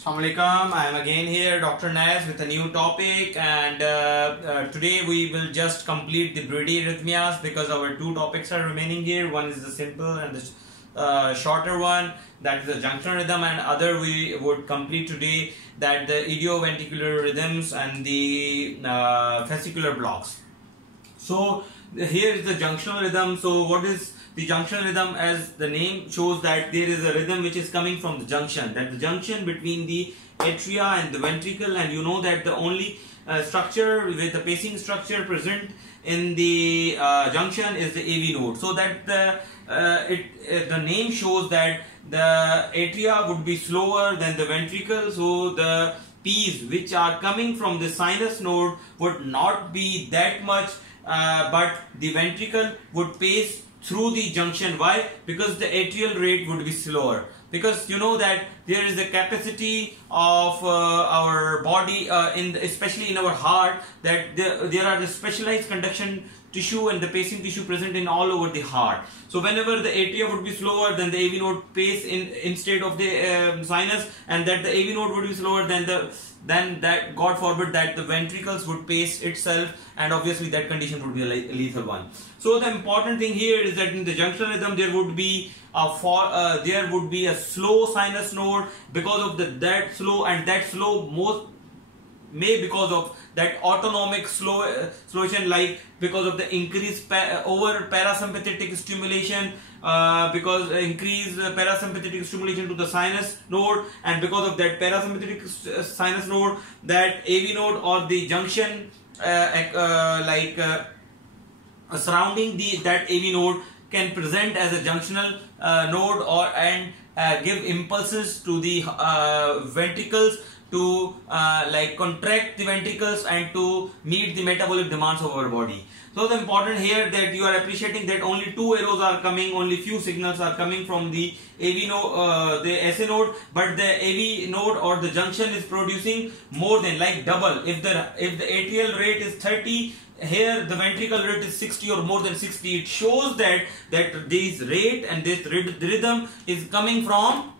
Assalamualaikum. I am again here, DrNAS, with a new topic, and today we will just complete the Bradyarrhythmias because our two topics are remaining here. One is the simple and the shorter one, that is the junctional rhythm, and other we would complete today, that the idioventricular rhythms and the Fasicular blocks. So here is the junctional rhythm. So what is the junctional rhythm? As the name shows, that there is a rhythm which is coming from the junction, that the junction between the atria and the ventricle, and you know that the only structure with the pacing structure present in the junction is the AV node. So that the name shows that the atria would be slower than the ventricle, so the P's which are coming from the sinus node would not be that much, but the ventricle would pace through the junction. Why? Because the atrial rate would be slower. Because you know that there is a capacity of our body, especially in our heart, that there are the specialized conduction tissue and the pacing tissue present in all over the heart. So whenever the atria would be slower, then the AV node pace instead of the sinus, and that the AV node would be slower than that, God forbid, that the ventricles would pace itself, and obviously that condition would be a lethal one. So the important thing here is that in the junctional rhythm there would be a slow sinus node, because of that slow most may because of that autonomic slowation, like because of the increased over parasympathetic stimulation, because increased parasympathetic stimulation to the sinus node, and because of that parasympathetic sinus node, that AV node or the junction surrounding that AV node can present as a junctional node, and give impulses to the ventricles to contract the ventricles and to meet the metabolic demands of our body. So the important here that you are appreciating that only two arrows are coming, only few signals are coming from the AV node, the SA node, but the AV node or the junction is producing more than double. If the atrial rate is 30, here the ventricle rate is 60 or more than 60. It shows that this rate and this rhythm is coming from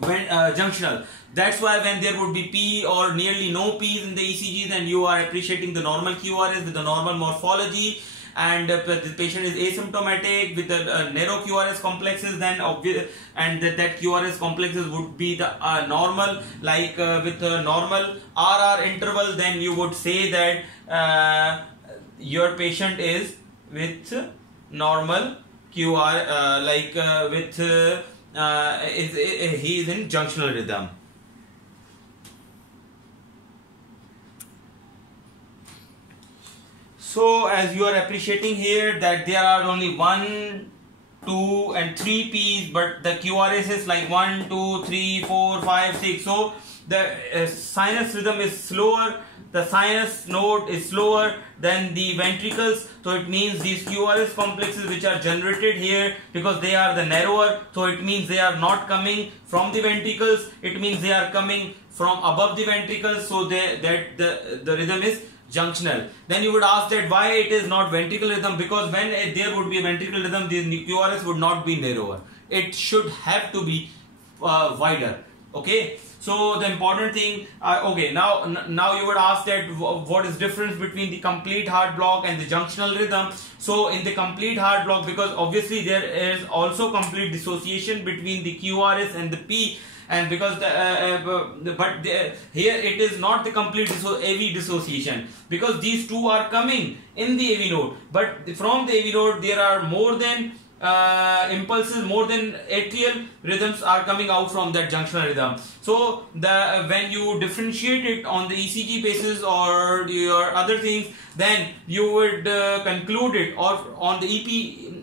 junctional. That's why when there would be P or nearly no P's in the ECG, then you are appreciating the normal QRS with the normal morphology, and the patient is asymptomatic with the narrow QRS complexes, then that QRS complexes would be the normal, with a normal RR interval, then you would say that your patient is with normal QR, he is in junctional rhythm. So as you are appreciating here that there are only 1, 2 and 3 P's, but the QRS is like 1, 2, 3, 4, 5, 6. So the sinus rhythm is slower, the sinus node is slower than the ventricles. So it means these QRS complexes which are generated here, because they are the narrower, so it means they are not coming from the ventricles, it means they are coming from above the ventricles, so the rhythm is junctional. Then you would ask that why it is not ventricular rhythm, because when there would be a ventricular rhythm, the QRS would not be narrower, it should have to be wider. Okay, so the important thing, okay, now you would ask that what is difference between the complete heart block and the junctional rhythm. So in the complete heart block, because obviously there is also complete dissociation between the QRS and the P, and because here it is not the complete AV dissociation, because these two are coming in the AV node, but from the AV node there are more than impulses, more than atrial rhythms are coming out from that junctional rhythm. So when you differentiate it on the ECG basis or your other things, then you would conclude it, or on the EP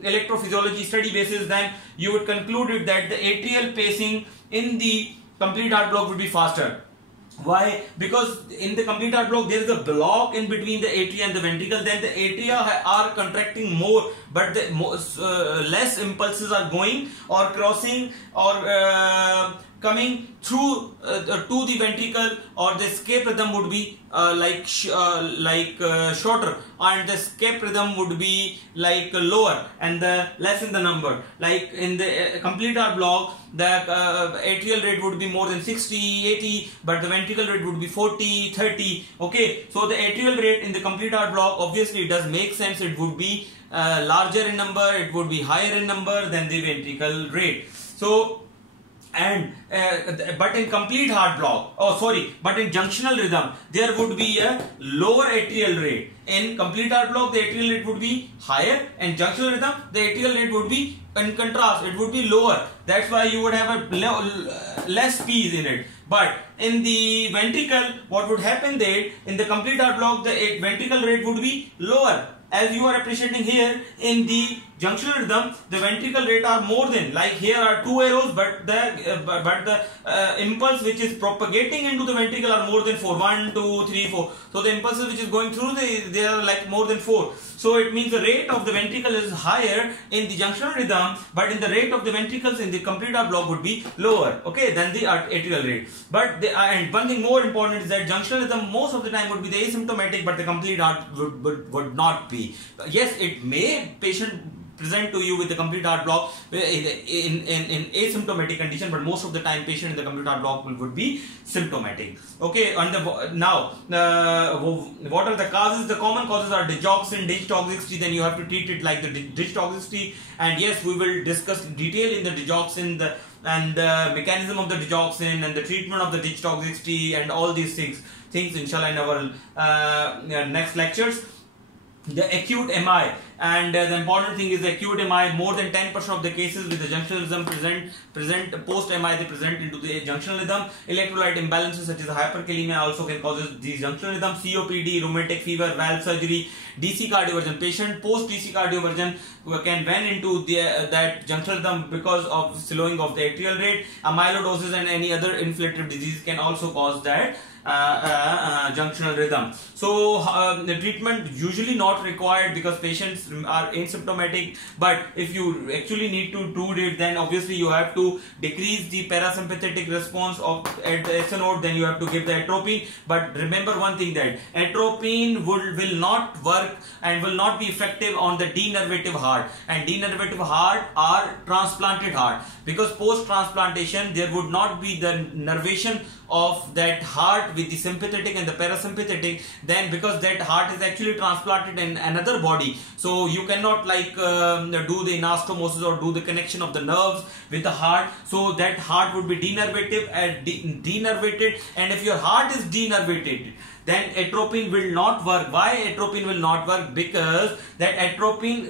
electrophysiology study basis, then you would conclude it that the atrial pacing in the complete heart block would be faster. Why? Because in the complete heart block there is a block in between the atria and the ventricle, then the atria are contracting more, but the less impulses are going or crossing or coming through to the ventricle, or the escape rhythm would be shorter, and the escape rhythm would be lower and the less in the number. Like in the complete heart block, the atrial rate would be more than 60, 80, but the ventricle rate would be 40, 30. Okay, so the atrial rate in the complete heart block, obviously it does make sense, it would be larger in number, it would be higher in number than the ventricle rate. So but in complete heart block, but in junctional rhythm there would be a lower atrial rate. In complete heart block the atrial rate would be higher, and junctional rhythm the atrial rate would be, in contrast, it would be lower. That's why you would have a less P's in it. But in the ventricle, what would happen there, in the complete heart block the ventricle rate would be lower. As you are appreciating here, in the junctional rhythm the ventricle rate are more than, like here are 2 arrows, but the impulse which is propagating into the ventricle are more than 4. 1, 2, 3, 4. So the impulses which is going through, they are like more than 4. So it means the rate of the ventricle is higher in the junctional rhythm, but in the rate of the ventricles in the complete heart block would be lower, okay, than the atrial rate. But and one thing more important is that junctional rhythm most of the time would be the asymptomatic, but the complete heart would not be. Yes, it may patient present to you with the complete heart block in asymptomatic condition, but most of the time patient in the complete heart block would be symptomatic. Okay, and now what are the causes? The common causes are digoxin, digitoxicity. Then you have to treat it like the digitoxicity, and yes, we will discuss in detail in the digoxin and the mechanism of the digoxin and the treatment of the digitoxicity and all these things inshallah in our next lectures. The acute MI, and the important thing is the acute MI. More than 10% of the cases with the junctional rhythm present post MI, they present into the junctional rhythm. Electrolyte imbalances such as hyperkalemia also can cause the junctional rhythm. COPD, rheumatic fever, valve surgery, DC cardioversion. Patient post DC cardioversion can run into that junctional rhythm because of slowing of the atrial rate. Amyloidosis and any other inflammatory disease can also cause that junctional rhythm. So the treatment usually not required because patients are asymptomatic, but if you actually need to do it, then obviously you have to decrease the parasympathetic response at the SO node, then you have to give the atropine. But remember one thing, that atropine will not work and will not be effective on the denervative heart, and denervative heart are transplanted heart, because post transplantation there would not be the nervation of that heart with the sympathetic and the parasympathetic, then because that heart is actually transplanted in another body, so you cannot do the anastomosis or do the connection of the nerves with the heart, so that heart would be denervative and denervated, and if your heart is denervated, then atropine will not work. Why atropine will not work? Because that atropine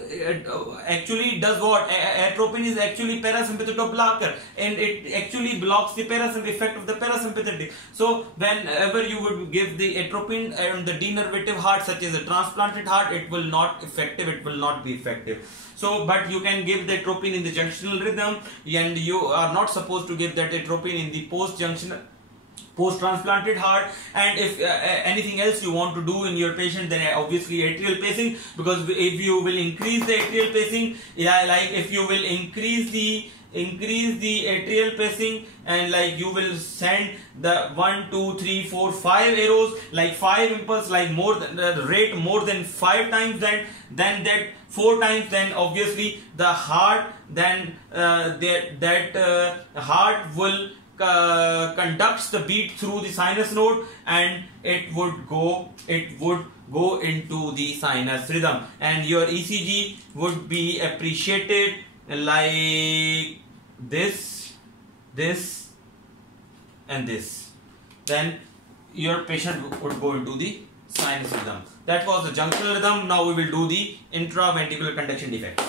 actually does what? Atropine is actually parasympathetic blocker, and it actually blocks the effect of the parasympathetic. So whenever you would give the atropine on the denervative heart such as a transplanted heart, it will not be effective. So, but you can give the atropine in the junctional rhythm, and you are not supposed to give that atropine in the post-transplanted heart. And if anything else you want to do in your patient, then obviously atrial pacing, because if you will increase the atrial pacing, if you will increase the atrial pacing, and you will send the 1, 2, 3, 4, 5 arrows, 5 impulse, more than the rate more than 5 times than that 4 times, then obviously the heart, then heart will conducts the beat through the sinus node, and it would go into the sinus rhythm, and your ECG would be appreciated like this, and this. Then your patient would go into the sinus rhythm. That was the junctional rhythm. Now we will do the intraventricular conduction defects.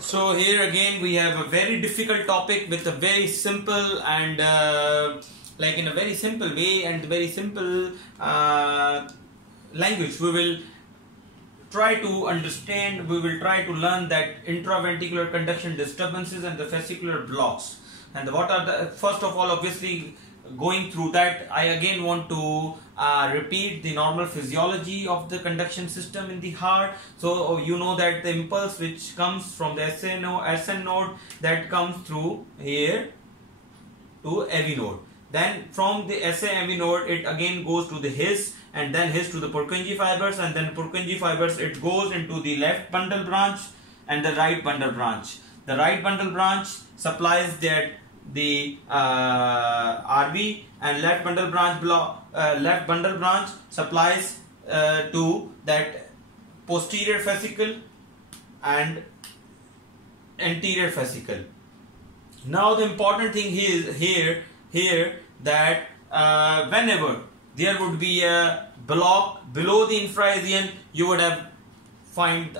So here again we have a very difficult topic with a very simple and in a very simple way and very simple language. We will try to understand, we will try to learn that intraventricular conduction disturbances and the fascicular blocks. And what are the, first of all, obviously going through that, I again want to repeat the normal physiology of the conduction system in the heart. So you know that the impulse which comes from the SN node that comes through here to AV node. Then from the SA AV node it again goes to the His, and then His to the Purkinje fibers, and then Purkinje fibers it goes into the left bundle branch and the right bundle branch. The right bundle branch supplies that the RB, and left bundle branch supplies to that posterior fascicle and anterior fascicle. Now the important thing is here that whenever there would be a block below the infraradian, you would have found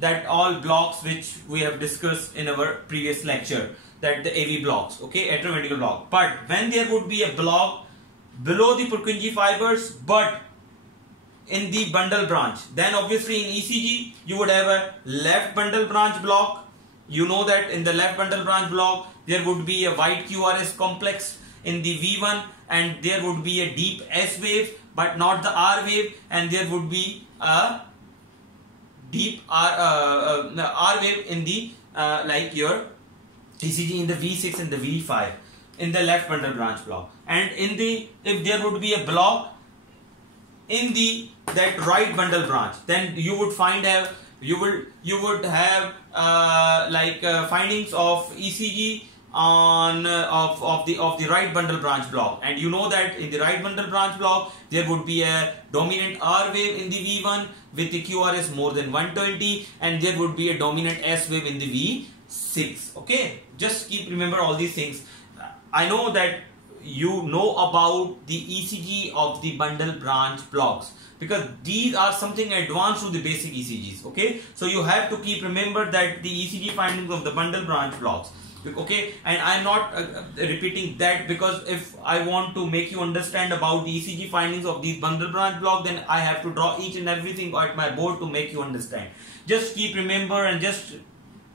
that all blocks which we have discussed in our previous lecture, that the AV blocks, okay, atrioventricular block. But when there would be a block below the Purkinje fibers but in the bundle branch, then obviously in ECG you would have a left bundle branch block. You know that in the left bundle branch block there would be a wide QRS complex in the V1, and there would be a deep S wave but not the R wave, and there would be a deep R wave in the like your ECG in the V6 and the V5 in the left bundle branch block. And in the, if there would be a block in the that right bundle branch, then you would find you would have findings of ECG on of the right bundle branch block. And you know that in the right bundle branch block there would be a dominant R wave in the V1 with the QRS more than 120, and there would be a dominant S wave in the V6. Okay, just keep remember all these things. I know that you know about the ECG of the bundle branch blocks, because these are something advanced to the basic ECGs. Okay, so you have to keep remember that the ECG findings of the bundle branch blocks. Okay, and I'm not repeating that, because if I want to make you understand about the ECG findings of these bundle branch block, then I have to draw each and everything at my board to make you understand. Just keep remember and just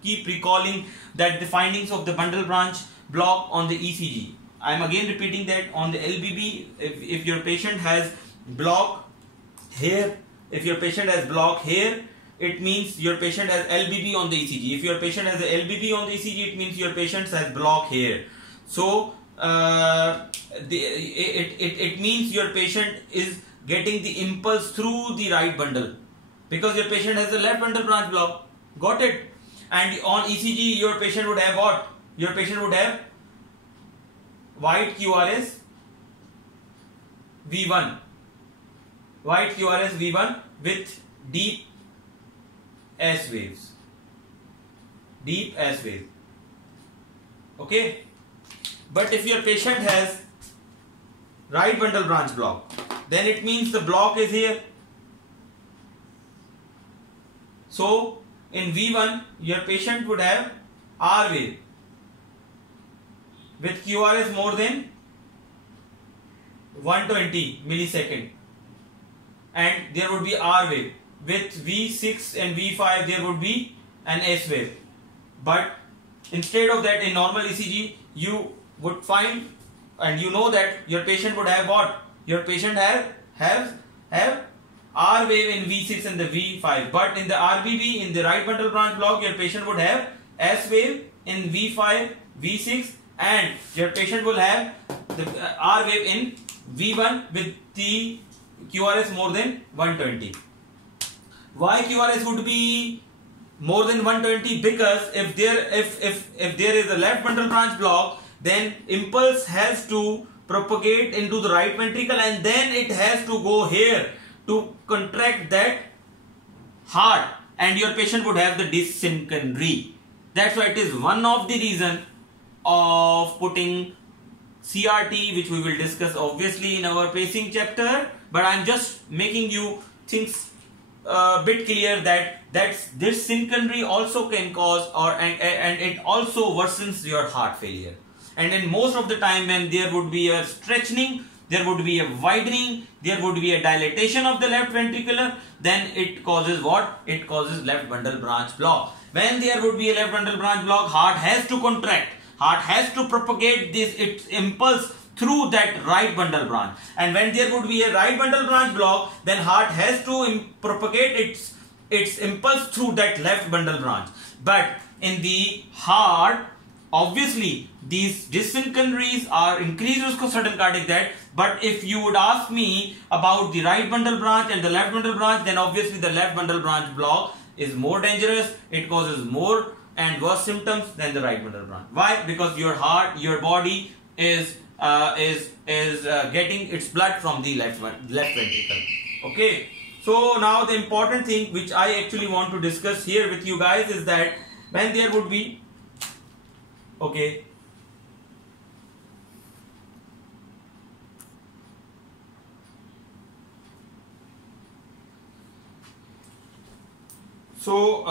keep recalling that the findings of the bundle branch block on the ECG. I'm again repeating that on the LBB, if your patient has block here, it means your patient has LBB on the ECG. If your patient has a LBB on the ECG, it means your patient has block here. So it means your patient is getting the impulse through the right bundle, because your patient has a left bundle branch block. Got it? And on ECG your patient would have what? Your patient would have wide QRS V1, with deep S waves, okay. But if your patient has right bundle branch block, then it means the block is here. So in V1 your patient would have R wave with QRS more than 120 millisecond, and there would be R wave. With V6 and V5 there would be an S wave. But instead of that, in normal ECG you would find, and you know that your patient would have what? Your patient have R wave in V6 and the V5. But in the RBB, in the right bundle branch block, your patient would have S wave in V5, V6, and your patient will have the R wave in V1 with the QRS more than 120. Why QRS would be more than 120? Because if there is a left bundle branch block, then impulse has to propagate into the right ventricle, and then it has to go here to contract that heart, and your patient would have the dysynchrony. That's why it is one of the reason of putting CRT, which we will discuss obviously in our pacing chapter, but I'm just making you things a bit clear that this synchrony also can cause and it also worsens your heart failure. And in most of the time when there would be a stretching, there would be a widening, there would be a dilatation of the left ventricular, then it causes what? It causes left bundle branch block. When there would be a left bundle branch block, heart has to contract. Heart has to propagate its impulse through that right bundle branch. And when there would be a right bundle branch block, then heart has to propagate its impulse through that left bundle branch. But in the heart, obviously these dyssynchronies are increased risk of sudden cardiac death. But if you would ask me about the right bundle branch and the left bundle branch, then obviously the left bundle branch block is more dangerous. It causes more and worse symptoms than the right bundle branch. Why? Because your heart, your body is getting its blood from the left ventricle. Okay. So now the important thing which I actually want to discuss here with you guys is that when there would be, okay, so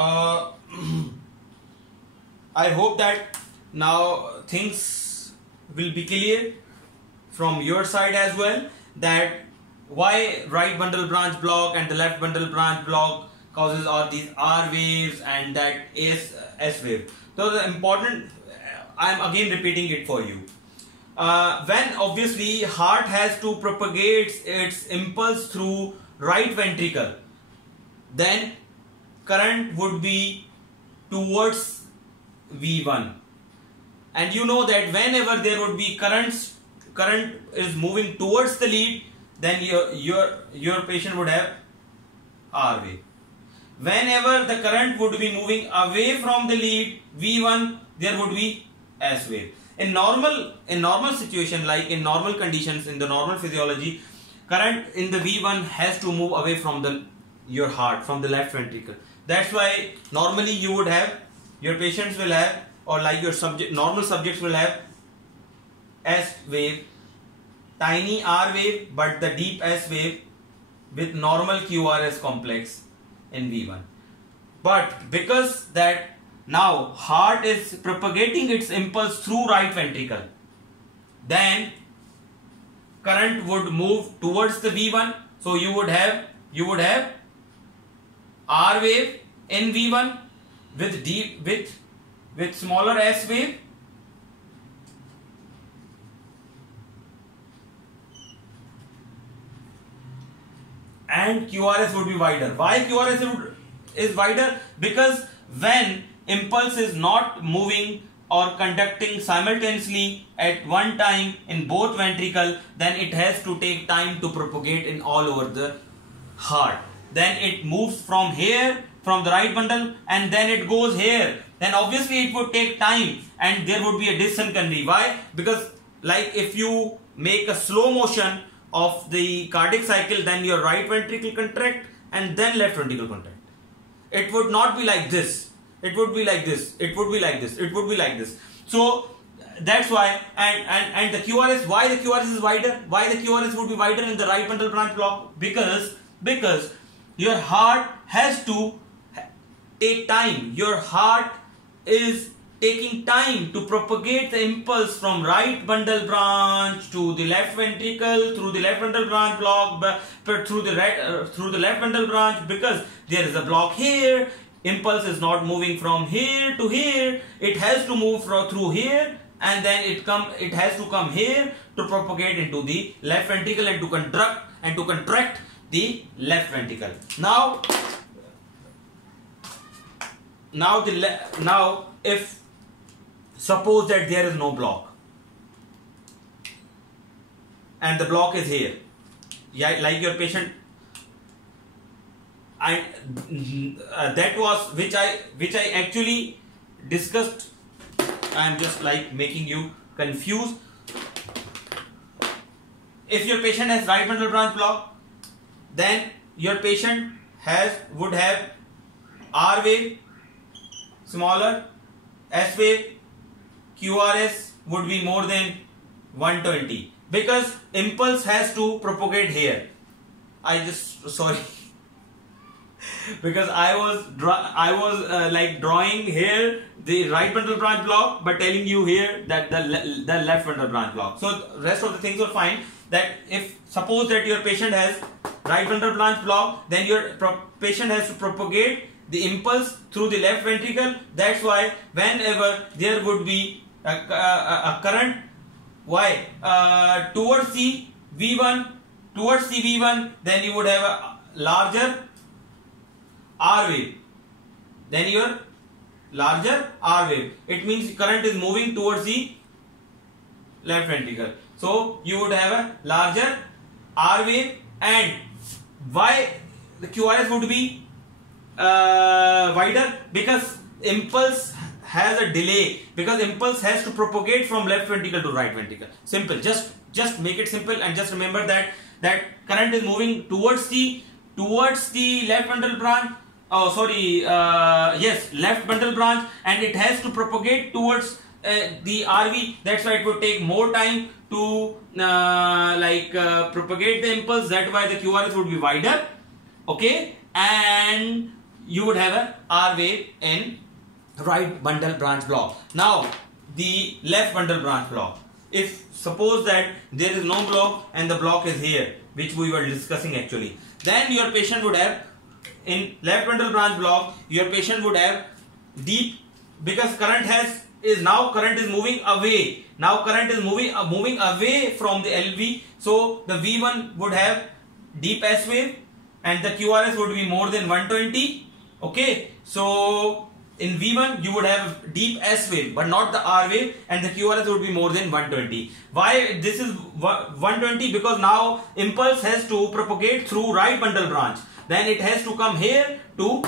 I hope that now things will be clear from your side as well, that why right bundle branch block and the left bundle branch block causes all these R waves and that S wave. So the important, I am again repeating it for you. When obviously heart has to propagate its impulse through right ventricle, then current would be towards V1. And you know that whenever there would be current is moving towards the lead, then your patient would have R wave. Whenever the current would be moving away from the lead, V1, there would be S wave. In normal situation, like in normal conditions, in the normal physiology, current in the V1 has to move away from your heart, from the left ventricle. That's why normally you would have, your patients will have, or like your normal subjects will have S wave, tiny R wave, but the deep S wave with normal QRS complex in V1. But because that now heart is propagating its impulse through right ventricle, then current would move towards the V1. So you would have R wave in V1 with smaller S wave, and QRS would be wider. Why QRS is wider? Because when impulse is not moving or conducting simultaneously at one time in both ventricle, then it has to take time to propagate in all over the heart. Then it moves from here, from the right bundle, and then it goes here. Then obviously it would take time and there would be a dyssynchrony. Why? Because like if you make a slow motion of the cardiac cycle, then your right ventricle contract and then left ventricle contract. It would not be like this. It would be like this. It would be like this. It would be like this. So that's why, and the QRS, why the QRS is wider? Why the QRS would be wider in the right bundle branch block? Because your heart has to take time. Your heart is taking time to propagate the impulse from right bundle branch to the left ventricle, through the left bundle branch block, through the left bundle branch, because there is a block here. Impulse is not moving from here to here. It has to move through here, and then it has to come here to propagate into the left ventricle and to contract the left ventricle. Now if suppose that there is no block and the block is here, yeah, like your patient, that was which I actually discussed. I am just like making you confused. If your patient has right bundle branch block, then your patient would have R wave, smaller, S wave, QRS would be more than 120 because impulse has to propagate here. Sorry. Because I was like drawing here the right bundle branch block, but telling you here that the left bundle branch block. So rest of the things are fine. That if suppose that your patient has right bundle branch block, then your patient has to propagate the impulse through the left ventricle. That's why whenever there would be a current. Why? Towards the V1, then you would have a larger R wave. Then your larger R wave. It means current is moving towards the left ventricle. So you would have a larger R wave, and why the QRS would be wider? Because impulse has a delay, because impulse has to propagate from left ventricle to right ventricle. Simple. Just make it simple, and just remember that current is moving towards the left ventral branch. Oh, sorry. Yes, left ventral branch, and it has to propagate towards the RV. That's why it would take more time to propagate the impulse. That's why the QRS would be wider. Okay, and you would have a R wave in right bundle branch block. Now the left bundle branch block. If suppose that there is no block and the block is here, which we were discussing actually, then your patient would have, in left bundle branch block, your patient would have deep, because current is moving away. Now current is moving away from the LV. So the V1 would have deep S wave, and the QRS would be more than 120. Okay, so in V1 you would have deep S wave but not the R wave, and the QRS would be more than 120. Why this is 120? Because now impulse has to propagate through right bundle branch, then it has to come here to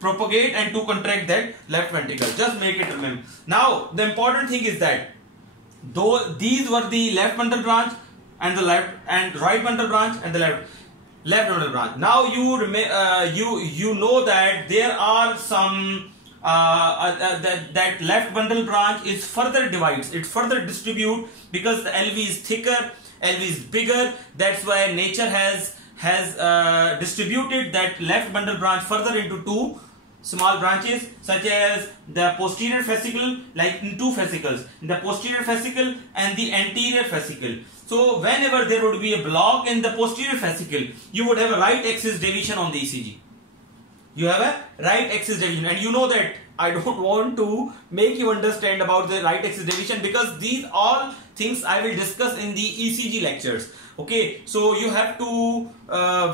propagate and to contract that left ventricle. Just make it remember. Now the important thing is that though these were the left bundle branch and the left and right bundle branch and the left bundle branch. Now you know that there are some that left bundle branch is further divides, it further distribute, because the LV is thicker, LV is bigger. That's why nature has distributed that left bundle branch further into two small branches, such as the posterior fascicle, like in two fascicles, the posterior fascicle and the anterior fascicle. So whenever there would be a block in the posterior fascicle, you would have a right axis deviation on the ECG. You have a right axis deviation, and you know that I don't want to make you understand about the right axis deviation, because these all things I will discuss in the ECG lectures. Okay, so you have to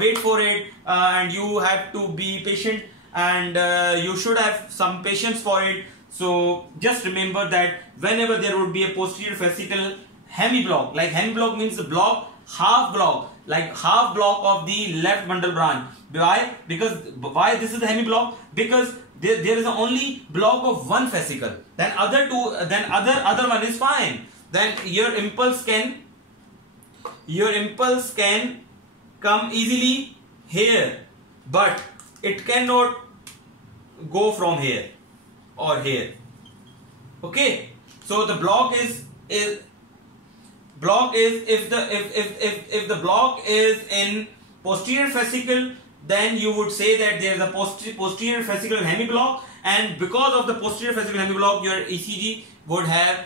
wait for it, and you have to be patient, and you should have some patience for it. So just remember that whenever there would be a posterior fascicle hemiblock, like hemiblock means the block, half block, like half block of the left bundle branch. Why? Because why this is the hemiblock? Because there is only block of one fascicle. Then other one is fine. Then your impulse can come easily here, but it cannot go from here or here. Okay, so the block is if the block is in posterior fascicle, then you would say that there is a posterior fascicle hemiblock, and because of the posterior fascicle hemiblock, your ECG would have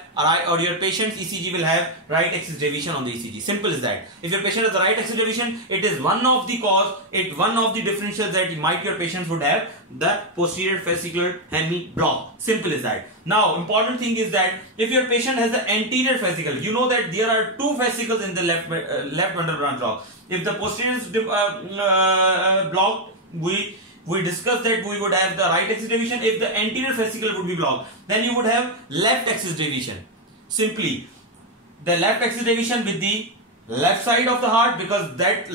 or your patient's ECG will have right axis deviation on the ECG. Simple as that. If your patient has the right axis deviation, it is one of the cause, one of the differentials that your patients would have the posterior fascicular hemiblock. Simple as that. Now important thing is that if your patient has the anterior fascicle, you know that there are two fascicles in the left bundle branch block. If the posterior block, we discussed that we would have the right axis deviation. If the anterior fascicle would be blocked, then you would have left axis deviation. Simply the left axis deviation with the left side of the heart, because that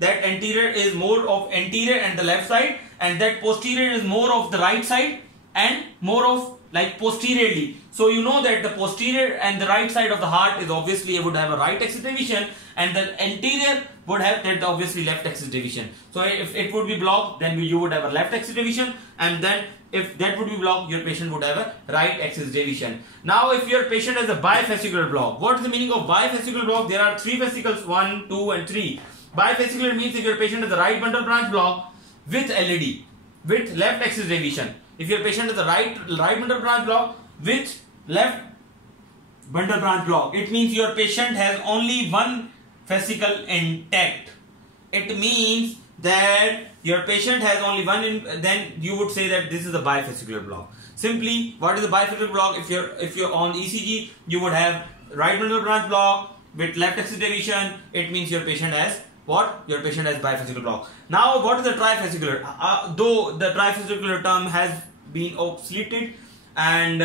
that anterior is more of anterior and the left side, and that posterior is more of the right side and more of like posteriorly. So you know that the posterior and the right side of the heart is obviously would have a right axis deviation, and the anterior would have that obviously left axis deviation. So if it would be blocked, then you would have a left axis deviation, and then if that would be blocked, your patient would have a right axis deviation. Now if your patient has a bifascicular block, what is the meaning of bifascicular block? There are three fascicles, 1, 2 and 3. Bifascicular means if your patient has a right bundle branch block with LED, with left axis deviation. If your patient has a right bundle branch block with left bundle branch block, it means your patient has only one fascicle intact. It means that your patient has only one, then you would say that this is a bifascicular block. Simply, what is a bifascicular block? If you're on ECG, you would have right bundle branch block with left axis deviation. It means your patient has what? Your patient has bifascicular block. Now, what is the trifascicular? Though the trifascicular term has been obsoleted, and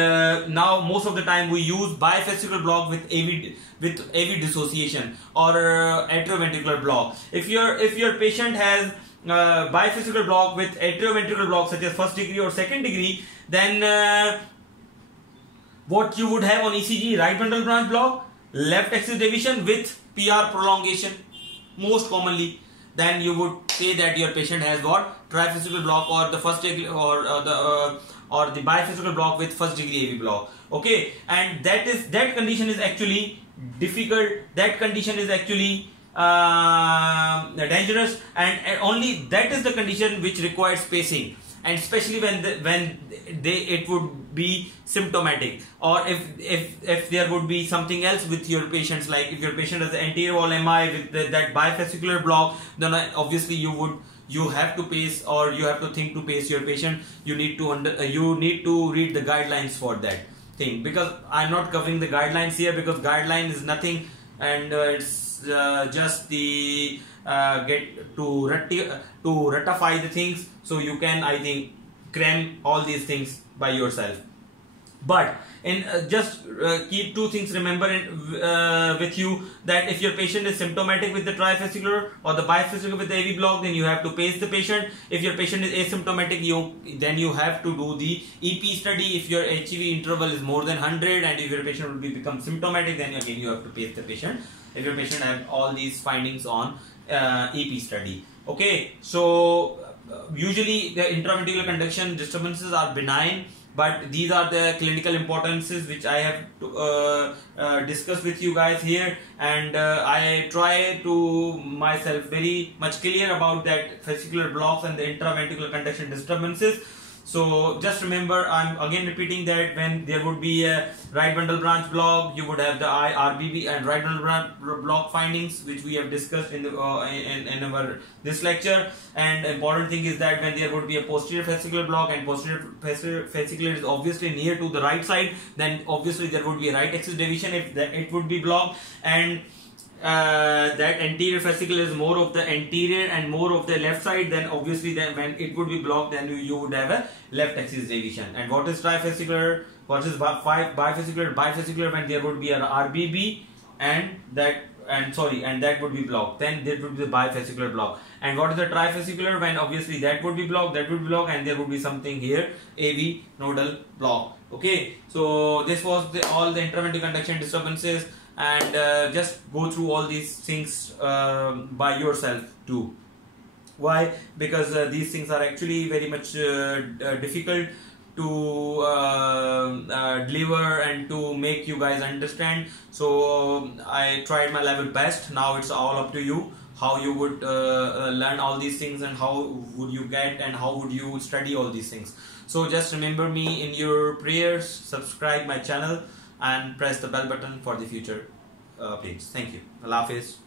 now most of the time we use bifascicular block with AV dissociation or atrioventricular block. If your patient has bifascicular block with atrioventricular block such as first degree or second degree, then what you would have on ECG, right bundle branch block, left axis deviation with PR prolongation most commonly. Then you would say that your patient has what? Trifascicular block or the first degree or the bifascicular block with first degree AV block. Okay, and that condition is actually difficult. That condition is actually dangerous, and only that is the condition which requires spacing, and especially when it would be symptomatic, or if there would be something else with your patients, like if your patient has anterior wall MI with that bifascicular block, then obviously you have to pace, or you have to think to pace your patient. You need to read the guidelines for that thing, because I'm not covering the guidelines here, because guideline is nothing, and it's just the get to ratify the things, so you can, I think, cram all these things by yourself. But just keep two things remember with you, that if your patient is symptomatic with the trifascicular or the bifascicular with the AV block, then you have to pace the patient. If your patient is asymptomatic, then you have to do the EP study. If your HEV interval is more than 100, and if your patient will become symptomatic, then again you have to pace the patient. If your patient have all these findings on EP study. Okay, so usually the intraventricular conduction disturbances are benign, but these are the clinical importances which I have to discuss with you guys here, and I try to myself very much clear about that fascicular blocks and the intraventricular conduction disturbances. So just remember, I'm again repeating that when there would be a right bundle branch block, you would have the RBBB and right bundle branch block findings, which we have discussed in in our this lecture. And important thing is that when there would be a posterior fascicular block, and posterior fascicular is obviously near to the right side, then obviously there would be a right axis deviation if it would be blocked, and that anterior fascicular is more of the anterior and more of the left side, then obviously then when it would be blocked, then you would have a left axis deviation. And what is trifascicular? What is bifascicular? Bifascicular when there would be an RBB and that would be blocked, then there would be the bifascicular block. And what is the trifascicular? When obviously that would be blocked, and there would be something here, AV nodal block. Okay, so this was all the intraventricular conduction disturbances, and just go through all these things by yourself too. Why? Because these things are actually very much difficult to deliver and to make you guys understand. So I tried my level best. Now it's all up to you how you would learn all these things, and how would you get and how would you study all these things. So just remember me in your prayers, subscribe my channel, and press the bell button for the future updates. Thank you. Allah Hafiz.